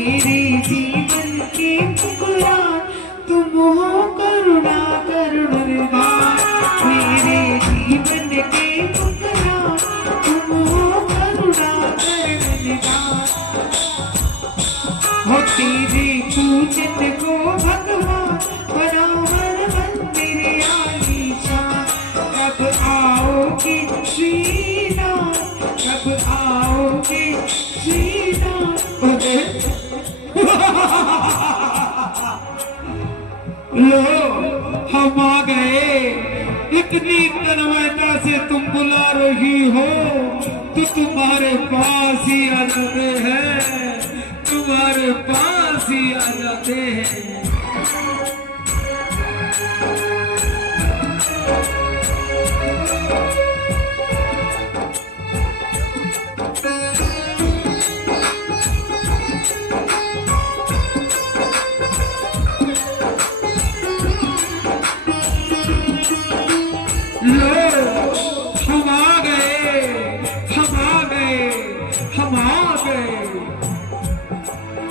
मेरे जीवन के पुराण तुम हो करुणा करुण निधान। मेरे जीवन के पुराण तुम हो करुणा करुण निधान। हो तेरे पूजन को भगवान बनाओ हर मंदिर आलीशान। कब आओगे श्री राम, कब आओगे श्री राम। लो हम आ गए। इतनी तन्मयता से तुम बुला रही हो तो तुम्हारे पास ही आ जाते हैं, तुम्हारे पास ही आ जाते हैं।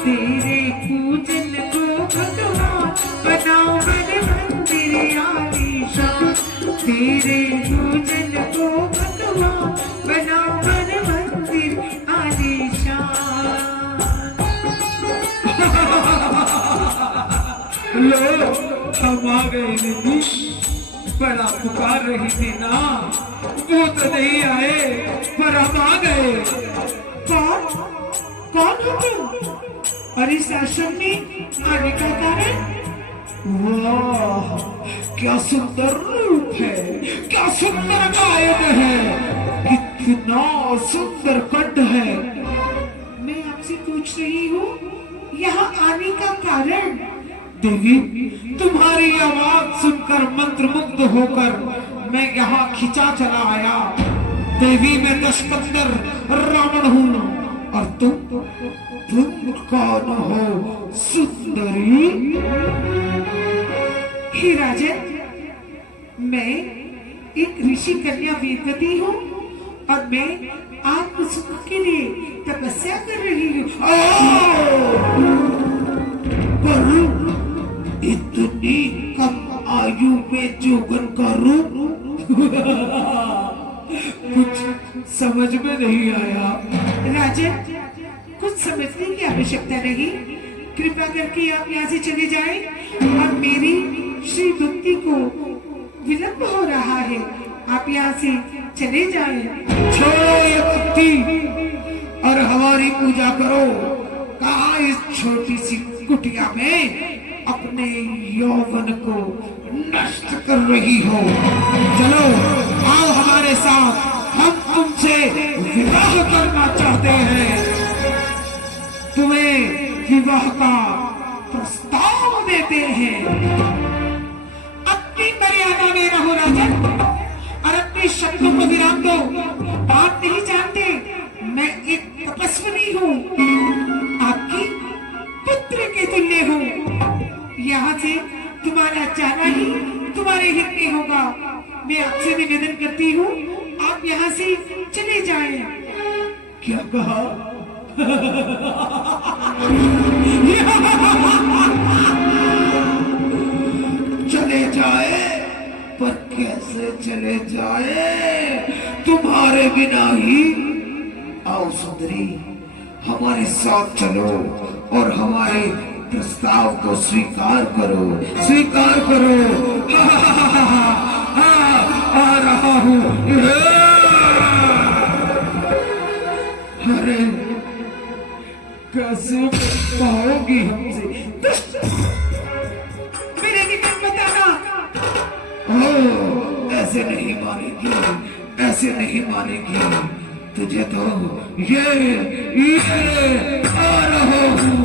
तेरे पूजन को भगवान बनाओ हर मंदिर आलीशान। तेरे पूजन को भगवान बनाओ हर मंदिर आलीशान। लो हम आ गए निधि, बड़ा पुकार रही थी ना, वो तो नहीं आए पर हम आ गए। कौन कौन हो तुम और इस आश्रम में आने का कारण? वाह क्या सुंदर रूप है, क्या सुंदर गायन है, कितना सुंदर कंठ है। मैं आपसे पूछ रही हूँ यहाँ आने का कारण? देवी तुम्हारी आवाज सुनकर मंत्रमुग्ध होकर मैं यहाँ खिंचा चला आया। देवी मैं दशकंदर रावण हूँ और तुम कौन हो सुंदरी? हे राजन, मैं एक ऋषि कन्या वेदवती हूँ और मैं आपको सुख के लिए तपस्या कर रही हूँ। इतनी कम आयु में जोगन का रूप कुछ समझ में नहीं आया। राजन कुछ समझने की आवश्यकता नहीं, कृपा करके आप यहाँ से चले जाएं और मेरी श्री भक्ति को विलंब हो रहा है, आप यहाँ से चले जाएं। छोड़ो ये भक्ति और हमारी पूजा करो। कहाँ इस छोटी सी कुटिया में अपने यौवन को नष्ट कर रही हो। चलो आओ हमारे साथ, हम तुमसे विवाह करना चाहते हैं। तुम्हें विवाह का प्रस्ताव देते हैं। अपनी मर्यादा में रहो राजन और अपने शब्दों को विराम दो। बात नहीं जानते, मैं एक तपस्विनी हूँ, आपकी पुत्र के तुल्य हूँ। यहाँ से तुम्हारा जाना ही तुम्हारे हित में होगा। मैं आपसे निवेदन करती हूँ आप यहाँ से चले जाएं। क्या कहा? चले जाए? पर कैसे चले जाए? तुम्हारे बिना ही। आओ सुंदरी, हमारे साथ चलो और हमारे प्रस्ताव को स्वीकार करो, स्वीकार करो। आ रहा हूँ। अरे कैसे पाओगी हमसे? मेरे निकट मत आना। ऐसे नहीं मानेगी, ऐसे नहीं मानेगी। तुझे तो ये आ रहा हूँ,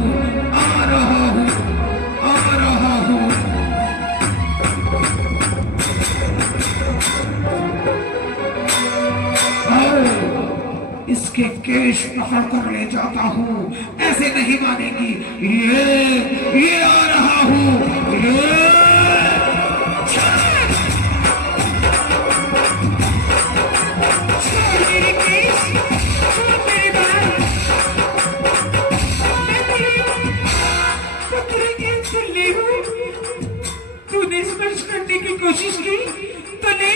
आ रहा हूँ, आ रहा हूँ। इसके केश पकड़ कर ले जाता हूँ, ऐसे नहीं मानेगी। ये आ रहा हूँ, ये मेरे केश, मेरे बाल, मैं तेरी कोशिश की तो ले,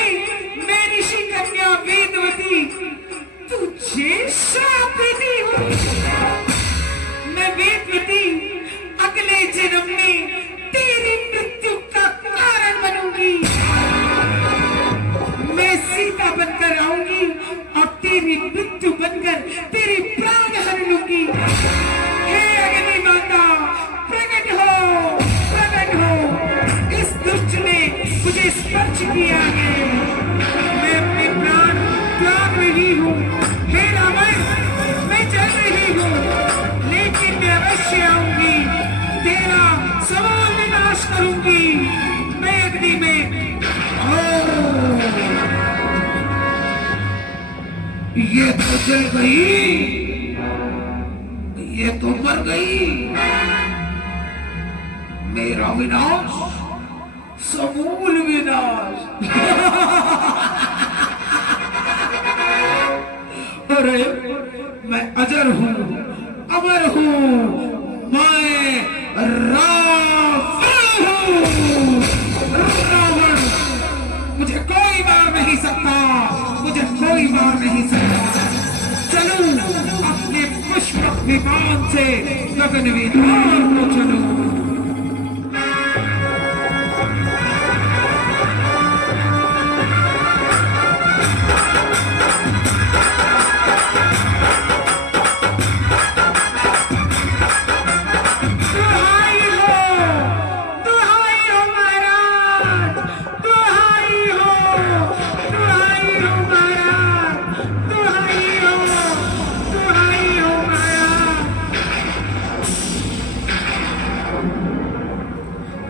मैं ऋषि कन्या वेदवती तुझे श्राप देती हूँ। मैं वेदवती अगले जन्म में तेरी मृत्यु का कारण बनूंगी। मैं सीता बनकर आऊंगी और तेरी मृत्यु बनकर तेरी प्राण हर लूंगी। हे अग्नि माता, प्रकट हो, प्रकट हो। इस दुष्ट ने मुझे स्पर्श किया है, मैं अपने प्राण त्याग रही हूँ। हे रावण, मैं जल रही हूँ, लेकिन मैं अवश्य आऊंगी, तेरा समूल विनाश करूंगी। मैं अग्नि में ये तो जल गई, ये तो मर गई। मेरा विनाश, समूल विनाश। अरे मैं अजर हूँ, अमर हूँ, मैं रावण हूँ। रावण, मुझे कोई मार नहीं सकता, मुझे कोई मार नहीं सकता। चलूं अपने पुष्पक विमान से गगन विमान को चलूं।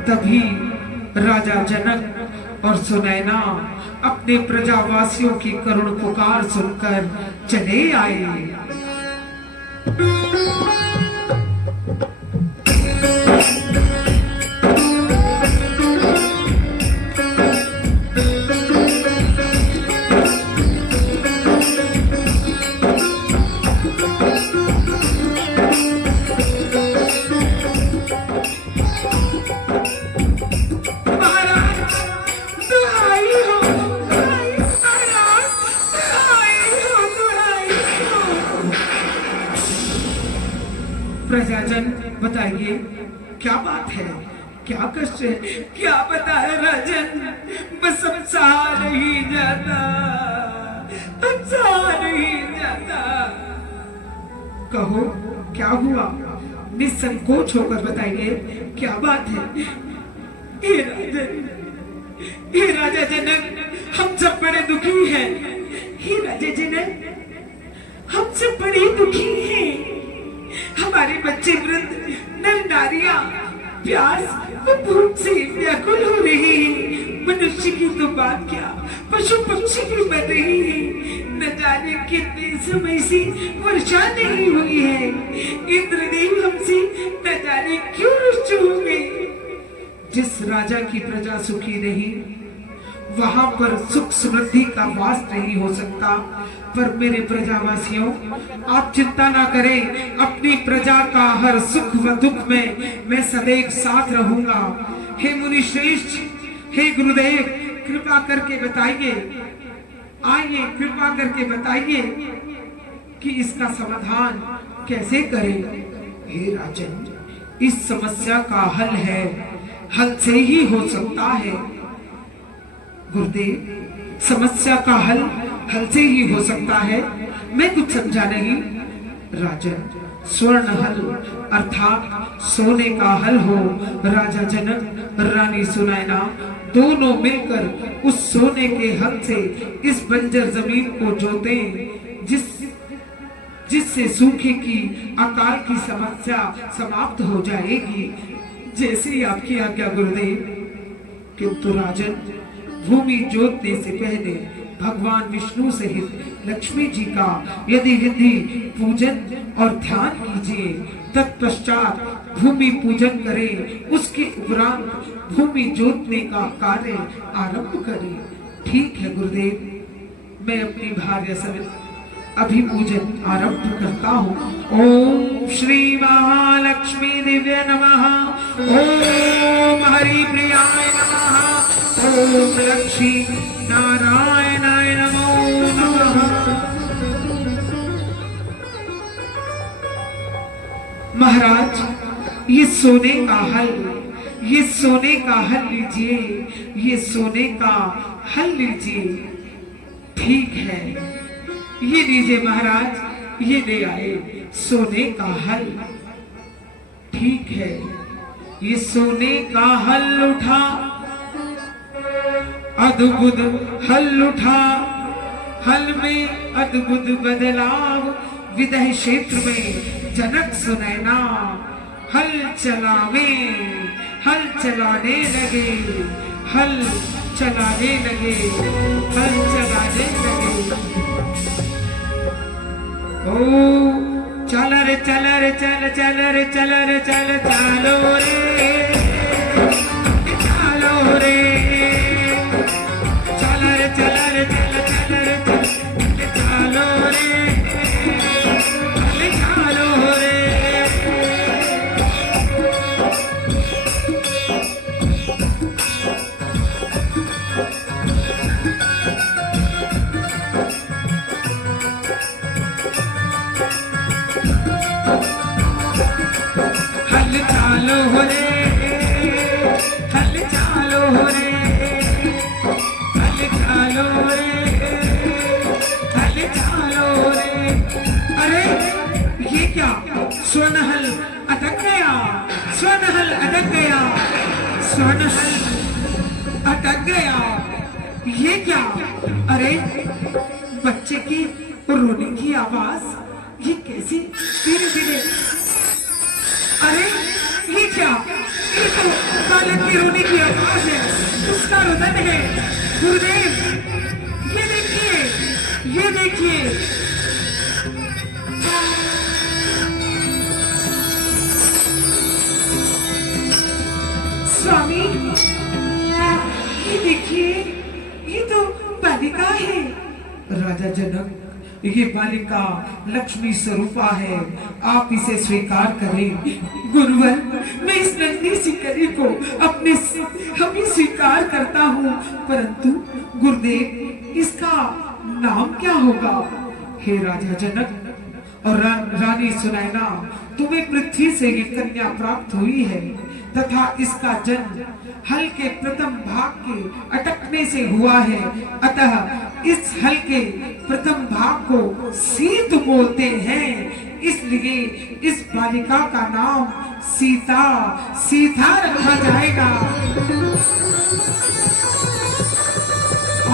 तभी राजा जनक और सुनैना अपने प्रजावासियों की करुण पुकार सुनकर चले आए। प्रजाजन बताइए, क्या बात है, क्या कष्ट है? क्या बताए राजन, बस अब सहा नहीं जाता, अब सहा नहीं जाता। कहो क्या हुआ, निसंकोच होकर बताइए, क्या बात है? हे राजन, हे राजा जनक, हम सब बड़े दुखी हैं। हे राजा जनक, हम सब बड़े दुखी हैं। हमारे बच्चे वृद्ध, नर नारियां प्यास व भूख से व्याकुल हो रहे हैं। मनुष्य की तो बात क्या, पशु पक्षी भी मर रहे हैं। न जाने कितने समय से वर्षा नहीं हुई है। इंद्रदेव हमसे न जाने क्यों रुष्ट हो गए। जिस राजा की प्रजा सुखी नहीं, वहां पर सुख समृद्धि का वास नहीं हो सकता। पर मेरे प्रजावासियों, आप चिंता ना करें, अपनी प्रजा का हर सुख व दुख में मैं सदैव साथ रहूंगा। हे मुनि श्रेष्ठ, हे गुरुदेव, कृपा करके बताइए, आइए कृपा करके बताइए कि इसका समाधान कैसे करें। हे राजन, इस समस्या का हल है, हल से ही हो सकता है। गुरुदेव, समस्या का हल से ही हो सकता है, मैं कुछ समझा नहीं। राजन, स्वर्ण हल अर्थात सोने का हल हो। राजा जनक, रानी सुनैना दोनों मिलकर उस सोने के हल से इस बंजर जमीन को जोतें, जिससे सूखे की अकाल की समस्या समाप्त हो जाएगी। जैसे ही आपकी आज्ञा गुरुदेव। किंतु राजन, भूमि जोतने से पहले भगवान विष्णु सहित लक्ष्मी जी का यदि विधि पूजन और ध्यान कीजिए, तत्पश्चात भूमि पूजन करें, उसके उपरांत भूमि जोतने का कार्य आरंभ करें। ठीक है गुरुदेव, मैं अपनी भार्या समेत अभी पूजन आरंभ करता हूँ। ओम श्री महालक्ष्मी दिव्य नमः। ओम हरि प्रियाय नमः। ओम लक्ष्मी नारायणाय नमो नमः। महाराज, ये सोने का हल, ये सोने का हल लीजिए, ये सोने का हल लीजिए। ठीक है, ये लीजिए महाराज, ये ले आए सोने का हल। ठीक है, ये सोने का हल उठा, अद्भुत हल उठा। हल में अद्भुत बदलाव, विदह क्षेत्र में जनक सुनैना हल चलावे, हल चलाने लगे, हल चलाने लगे, हल चलाने लगे। ओ चल रे चल रे चल चल रे चल रे चल चलो रे, चलो रे, चल रे चल रे चल चल रे चलो रे, चलो रे। हल चालो हो रे, हल चालो हो रे, हल चालो रे, हल चालो रे। अरे ये क्या, स्वनहल अटक गया, स्वनहल अटक गया, स्वनहल अटक गया। ये क्या, अरे बच्चे की रोने की आवाज, ये कैसी धीरे धीरे। अरे ये क्या, ये तो बालक की रोने की आवाज है, उसका रुदन है। गुरुदेव, ये देखिए, ये देखिए। स्वामी, ये देखिए, ये तो बालिका है। राजा जनक, ये बालिका लक्ष्मी स्वरूपा है, आप इसे स्वीकार करें। गुरुवर, मैं इस नन्ही सी कली को अपने हमें स्वीकार करता हूँ, परंतु गुरुदेव, इसका नाम क्या होगा? हे राजा जनक और रानी सुनैना, तुम्हें पृथ्वी से ये कन्या प्राप्त हुई है तथा इसका जन्म हल के प्रथम भाग के अटकने से हुआ है। अतः इस हल के प्रथम भाग को सीत बोलते हैं, इसलिए इस बालिका का नाम सीता, सीता रखा जाएगा।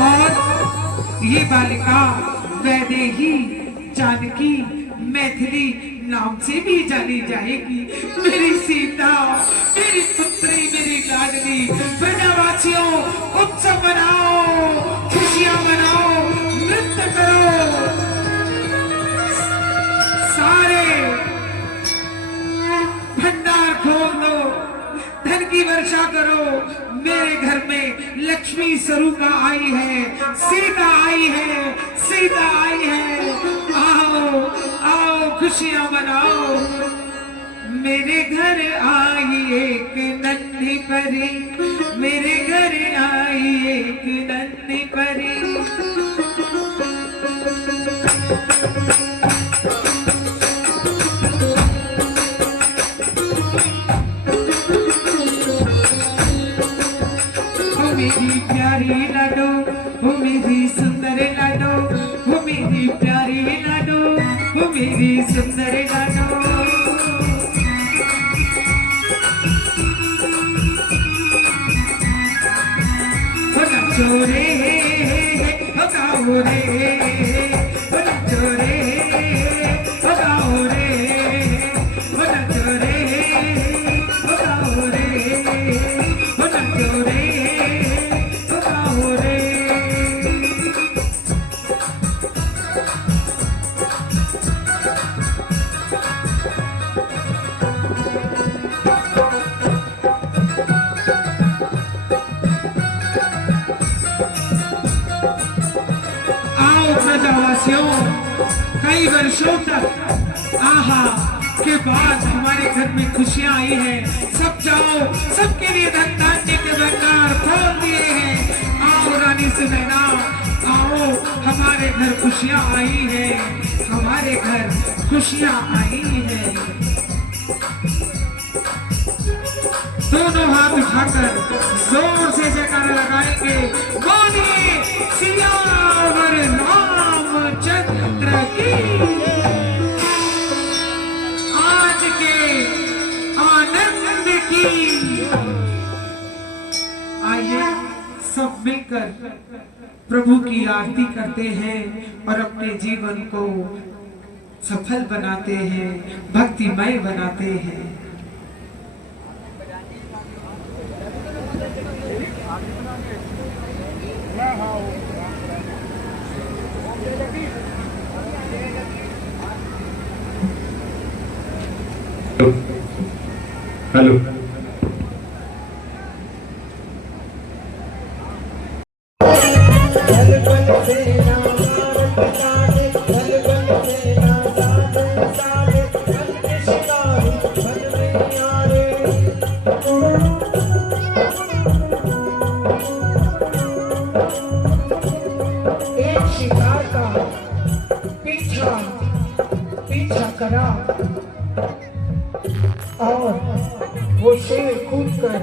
और ये बालिका वैदेही, जानकी, मैथिली नाम से भी जानी जाएगी। मेरी सीता, मेरी पुत्री, मेरी लाडली। प्रजावासियों, उत्सव मनाओ, खुशियां मनाओ, नृत्य करो, सारे भंडार खोल दो, धन की वर्षा करो। मेरे घर में लक्ष्मी स्वरूपा आई है, सीता आई है, सीता आई है। आओ आओ, खुशियां मनाओ। मेरे घर आई एक नन्ही परी, मेरे घर आई एक नन्ही परी। मेरी प्यारी लाडो, वो मेरी सुंदर लाडो, वो मेरी प्यारी लाडो, वो मेरी सुंदर लाडो। हो नाचो रे, हो गाओ रे, हो नाचो रे, हो गाओ रे, हो नाचो रे, हो गाओ रे, हो नाचो रे। कई वर्षों तक आहा के बाद हमारे घर में खुशियां आई है। सब जाओ, सबके लिए धन धान्य के भंडार खोल दिए हैं। हमारे घर खुशियाँ आई है, हमारे घर खुशियाँ आई है। दोनों हाथ उठाकर जोर से जयकारा लगाएंगे, बोलिए सियावर रामचंद्र की। आज के आनंद की। आइए सब मिलकर प्रभु की आरती करते हैं और अपने जीवन को सफल बनाते हैं, भक्तिमय बनाते हैं। हेलो एक शिकार का पीछा करा और वो शेर कूद कर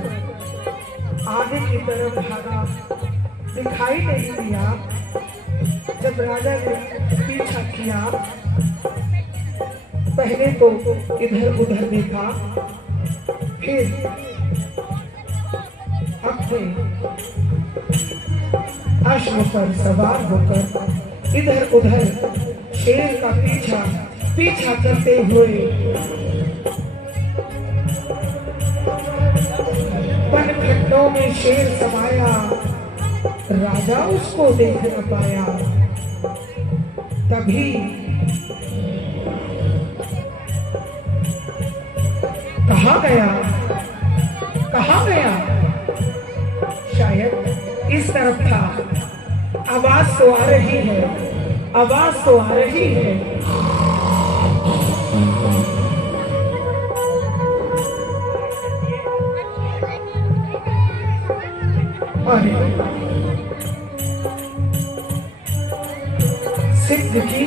आगे की तरफ भागा, दिखाई नहीं दिया। जब राजा ने पीछा किया, पहले तो इधर उधर देखा, फिर अपने अश्व पर सवार होकर इधर उधर शेर का पीछा करते हुए वनखंडों में शेर समाया। राजा उसको देख न पाया। तभी कहाँ गया? शायद इस तरफ था। आवाज तो आ रही है। अरे सिद्ध की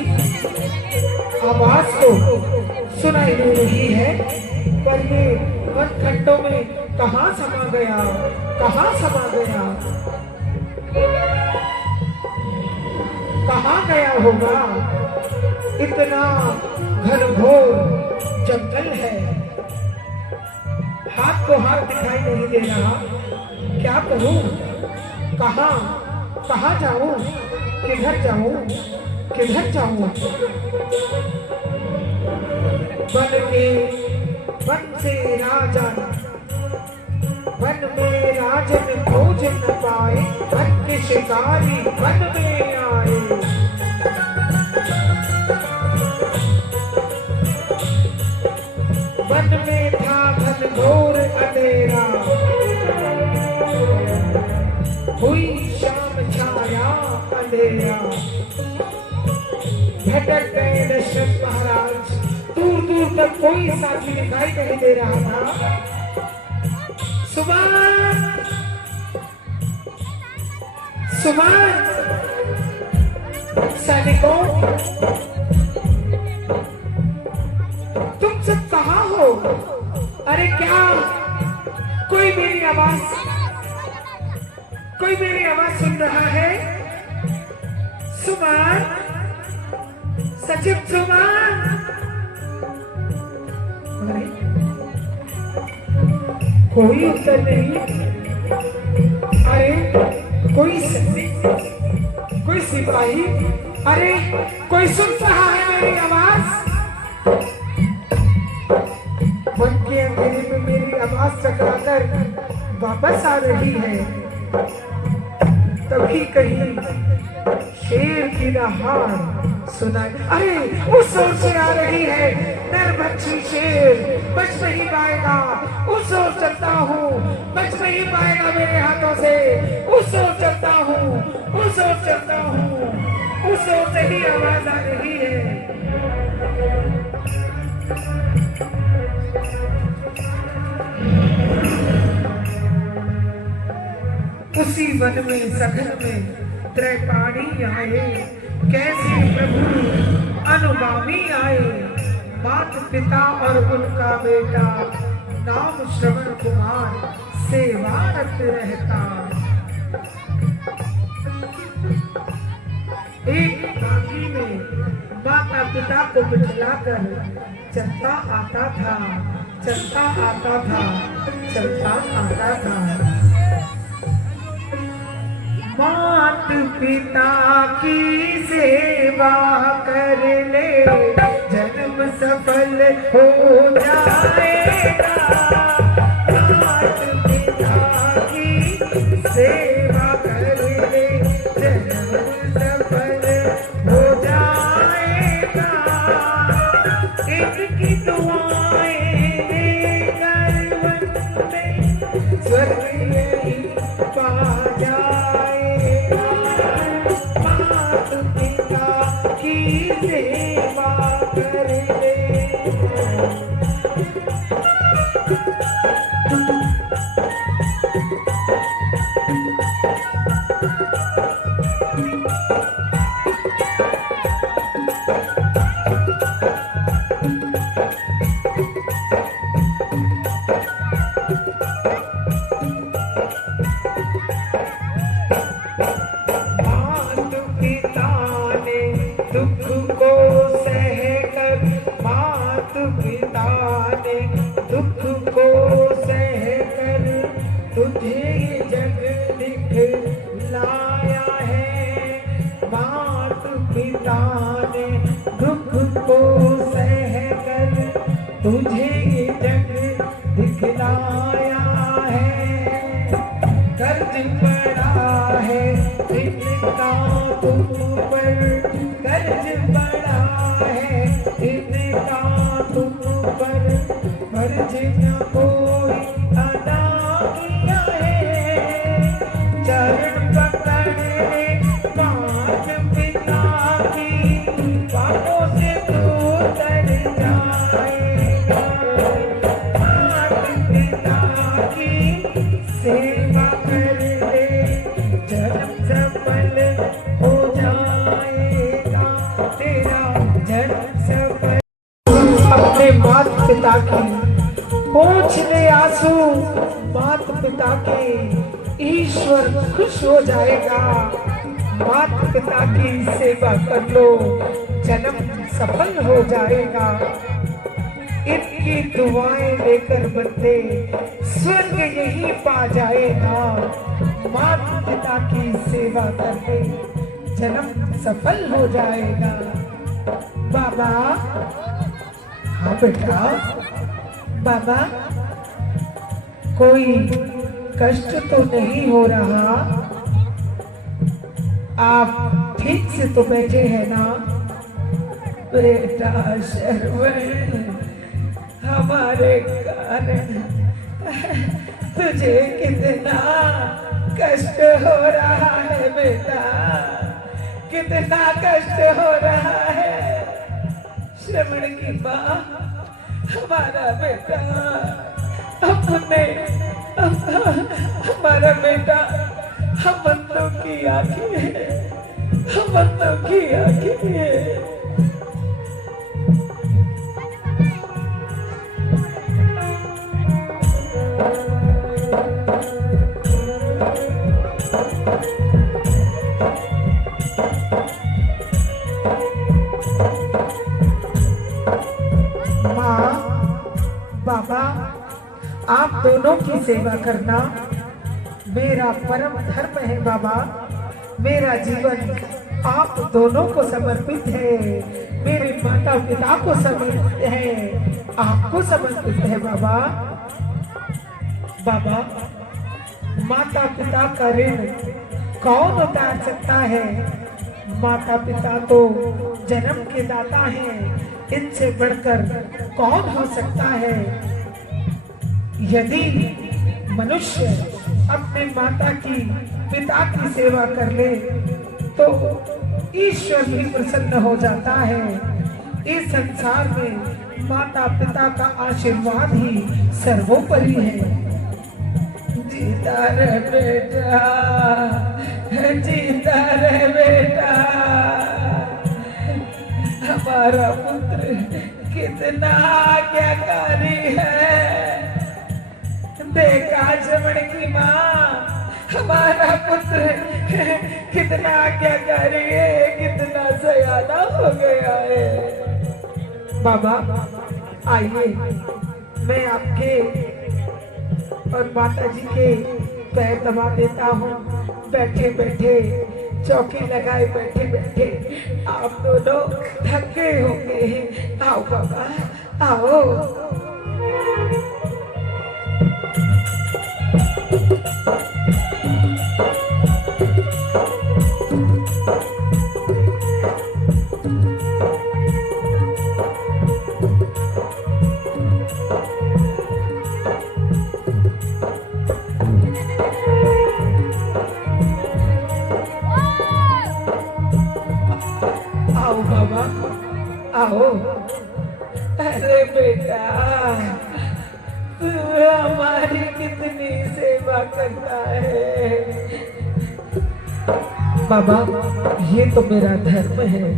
आवाज तो सुनाई दे रही है, पर ये वनखंडों में कहाँ समा गया? कहाँ गया होगा? इतना घनघोर जंगल है, हाथ को हाथ दिखाई नहीं दे रहा। क्या करूं? कहाँ जाऊं? किधर जाऊं? वन में राजन खोज न पाए, अन्य शिकारी वन में आए। वन में था घनघोर अंधेरा, हुई शाम छाया अंधेरा। भटक गए दशरथ महाराज, दूर तक कोई साथी दिखाई नहीं दे रहा था। सुमान सैनिकों, तुम सब कहाँ हो? अरे क्या कोई मेरी आवाज सुन रहा है? सुमान, सचिव सुमान। अरे कोई उत्तर नहीं। अरे कोई सिपाही, अरे कोई सुन रहा है मेरी आवाज? वन के अंधेरे में मेरी आवाज टकराकर वापस आ रही है। तभी कहीं शेर की दहाड़ सुनाई। अरे उस ओर से आ रही है नरभक्षी शेर, बच नहीं पाएगा। उस ओर चलता हूँ, बच नहीं पाएगा मेरे हाथों से। उस ओर चलता हूँ, उस ओर से ही आवाज आ रही है। उसी वन में सघन में त्रैपाणी आए, कैसे प्रभु अनुगामी आए, माता पिता और उनका बेटा नाम श्रवण कुमार सेवारत रहता। एक बागी में माता पिता को बिठलाकर चलता आता था, चलता आता था, चलता आता था। मात पिता की सेवा कर ले, जन्म सफल हो जाएगा। मात पिता की सेवा कर ले, जन्म सफल हो जाएगा। इनकी दुआएं लेकर मन में स्वर्ग यही पा जाएगा। मात पिता की सेवा कर ले। तुझे ये जग दिखलाया है। कर्ज पड़ा है इनका तुम पर, कर्ज पड़ा है इनका तुम पर, फर्ज न कोई अदा किया है। चरण पकड़ ले मात पिता की, बातों से तू तर जाएगा। मात पिता की सेवा कर ले, जन्म सफल हो जाएगा। तेरा जन्म सफल। अपने मात पिता की पोंछ ले आंसू, मात पिता के ईश्वर खुश हो जाएगा। मात पिता की सेवा कर लो, जन्म सफल हो जाएगा। इनकी दुआएं लेकर बंदे स्वर्ग यही पा जाएगा। मात पिता की सेवा करके जन्म सफल हो जाएगा। बाबा, हाँ बेटा, बाबा कोई कष्ट तो नहीं हो रहा? आप ठीक से तो बैठे हैं ना? बेटा शर्वण, हमारे कारण तुझे कितना कष्ट हो रहा है बेटा, कितना कष्ट हो रहा है। श्रवण की माँ, हमारा बेटा अपने हमारा बेटा हम बंदों की आंखें है, हम बंदों की आंखें है। माँ, बाबा, आप दोनों की सेवा करना मेरा परम धर्म है। बाबा, मेरा जीवन आप दोनों को समर्पित है, मेरे माता पिता को समर्पित है, आपको समर्पित है। बाबा, बाबा, माता पिता का ऋण कौन उतार सकता है? माता पिता तो जन्म के दाता हैं, इनसे बढ़कर कौन हो सकता है? यदि मनुष्य अपने माता की पिता की सेवा कर ले तो ईश्वर भी प्रसन्न हो जाता है। इस संसार में माता पिता का आशीर्वाद ही सर्वोपरि है। जीता रहे बेटा, जीता रहे बेटा। हमारा पुत्र कितना आज्ञाकारी है। देखा श्रवण की माँ, हमारा पुत्र कितना आज्ञाकारी है, कितना सयाना हो गया है। बाबा आइए, मैं आपके और माता जी के पैर दबा देता हूँ। बैठे बैठे चौकी लगाए, बैठे बैठे आप दोनों थके होंगे। आओ बाबा आओ। आओ बाबा आओ। अरे बेटा, तू हमारी कितनी सेवा करता है। बाबा ये तो मेरा धर्म है।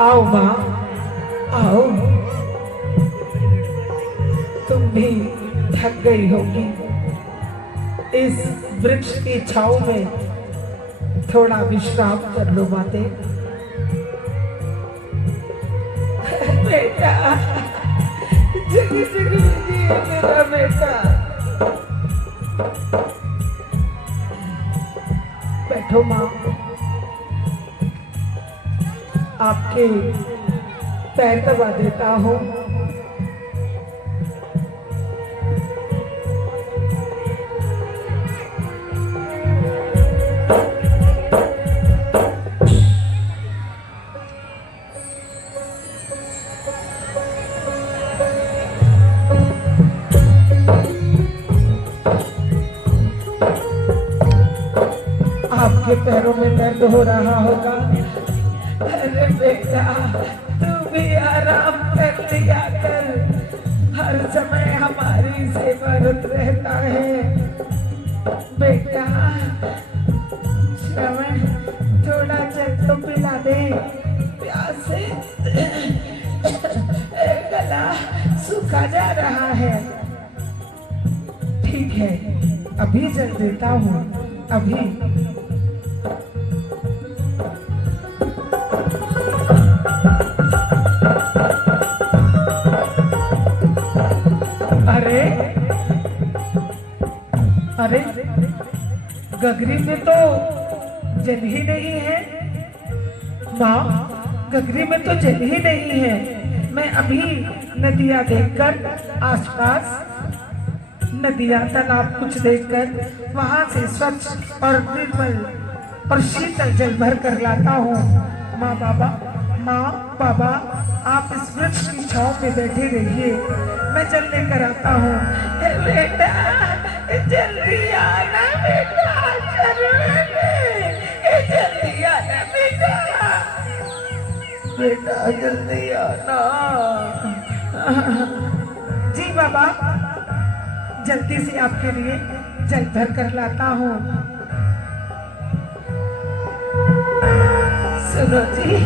आओ माँ आओ, तुम भी थक गई होगी। इस वृक्ष की छांव में थोड़ा विश्राम कर लो माते। बेटा जग जग मेरा बेटा, बैठो माँ, आपके पैर दबा देता हूँ। आपके पैरों में दर्द हो रहा होगा। अरे बेटा, तू भी आराम कर लिया कर, हर समय हमारी सेवारत रहता है। बेटा श्रवण, थोड़ा जल तो पिला दे, प्यास से गला सूखा जा रहा है। ठीक है, अभी जल देता हूँ, अभी। अरे अरे, गगरी में तो जल ही नहीं है। माँ, गगरी में तो जल ही नहीं है। मैं अभी नदियाँ देखकर, आसपास नदियाँ तालाब कुछ देखकर वहां से स्वच्छ और निर्मल और शीतल जल भर कर लाता हूँ। माँ बाबा, आप इस वृक्ष की छांव में बैठे रहिए, मैं जल लेकर आता हूँ। बेटा जल्दी आना बेटा, जल्दी आना बेटा, बेटा जल्दी आना। जी बाबा, जल्दी से आपके लिए जल भर कर लाता हूँ। सुनो जी,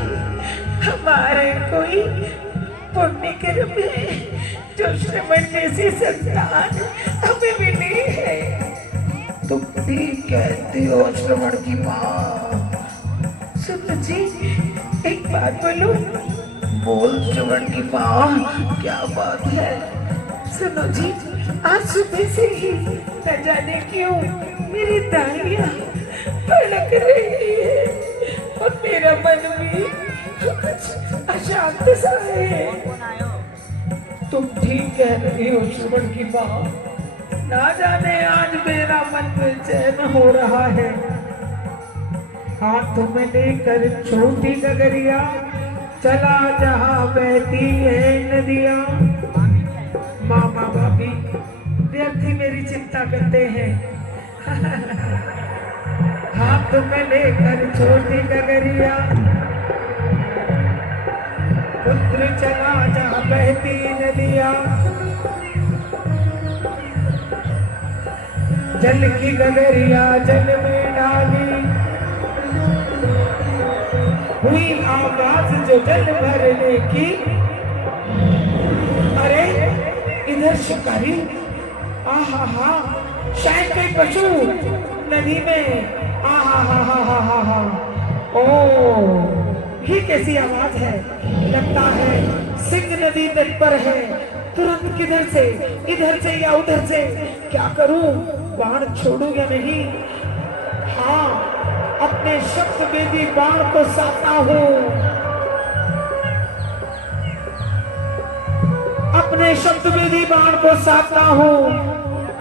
हमारे कोई पुण्य कर्म है जो श्रवण जैसी संतान हमें मिली है। तुम ठीक कहती हो श्रवण की माँ। सुनो जी, एक बात बोलूं? बोल श्रवण की माँ, क्या बात है? सुनो जी, आज सुबह से ही न जाने क्यों मेरी दाढ़ियाँ भड़क रही है और मेरा मन भी अशांत सा है। तुम ठीक कह रही हो श्रवण की माँ, ना जाने आज मेरा मन बेचैन हो रहा है। हाथ में लेकर छोटी गगरिया चला जहाँ बहती है नदियाँ। मामा भाभी व्यर्थ ही मेरी चिंता करते हैं। हाथ में लेकर छोटी गगरिया पुत्र चला जहाँ बहती नदियाँ। जल की गगरिया जल में डाली, हुई आवाज जो जल भरने की। अरे इधर शिकारी, आहा हा, शायद कोई पशु नदी में, आहा हा हा हा हा हा। ओ ये कैसी आवाज है, लगता है सिंध नदी तट पर है। तुरंत किधर से, इधर से या उधर से, क्या करूं, बाण छोड़ू या नहीं। हाँ, अपने शब्द वेदी बाण को साता हूं, अपने शब्द वेदी बाण को साता हूं।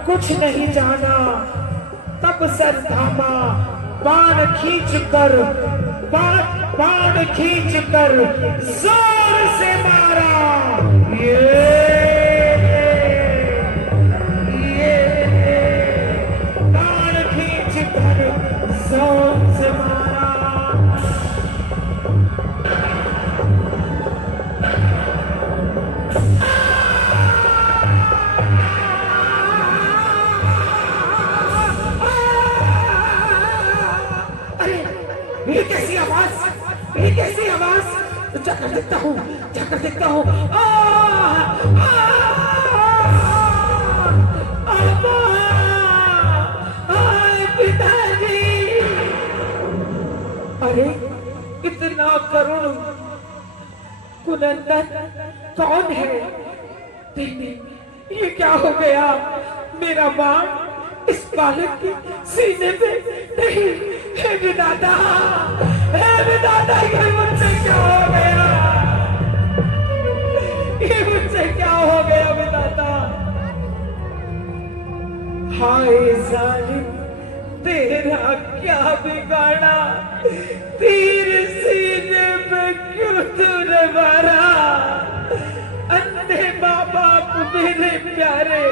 कुछ नहीं जाना तब सर थामा, बाण खींच कर, बाण खींच कर जोर से मारा। बाण खींच कर जोर से मारा। ये कैसी आवाज, ये कैसी आवाज, जाकर देखता हूँ, जाकर देखता हूँ। पिताजी, अरे इतना करुण कुनंदन कौन है? ये क्या हो गया, मेरा बाण इस बालक के सीने पे नहीं। हे विधाता, हे विधाता, ये मुझसे क्या हो गया, ये मुझसे क्या हो गया विधाता। हाय जालिम, तेरा क्या बिगाड़ा, तीर सीने पे क्यों तूने मारा। अंधे माँ बाप मेरे प्यारे,